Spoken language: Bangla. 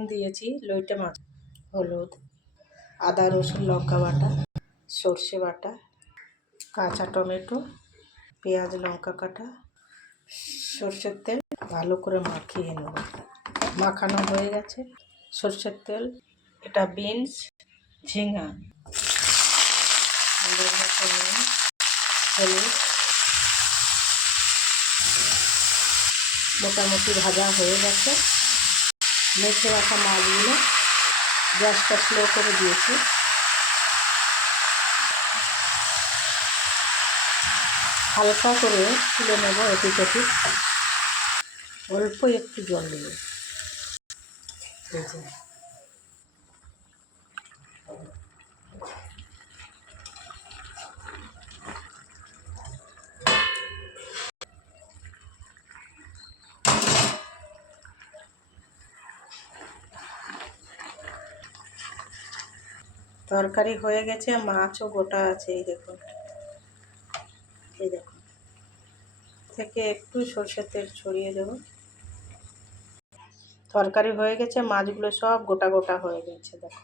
নুন দিয়েছি, লইটে মাছ, হলুদ, আদা, রসুন, লঙ্কা বাটা, সর্ষে বাটা, কাঁচা টমেটো, পেঁয়াজ, লঙ্কা কাটা, সর্ষের তেল, ভালো করে মাখিয়ে নেব। মাখানো হয়ে গেছে। সর্ষের তেল, এটা বিনস, ঝিঙা, হলুদ, মোটামুটি ভাজা হয়ে গেছে। মেখে রাখা মাছগুলো গ্যাসটা স্লো করে দিয়েছি। হালকা করে তুলে নেব এটি এটি অল্প একটু জল দেব। তরকারি হয়ে গেছে মাছও গোটা আছে, এই দেখুন। এই দেখুন। থেকে একটু সর্ষের তেল ছড়িয়ে দেব। তরকারি হয়ে গেছে, মাছগুলো সব গোটা গোটা হয়ে গেছে দেখো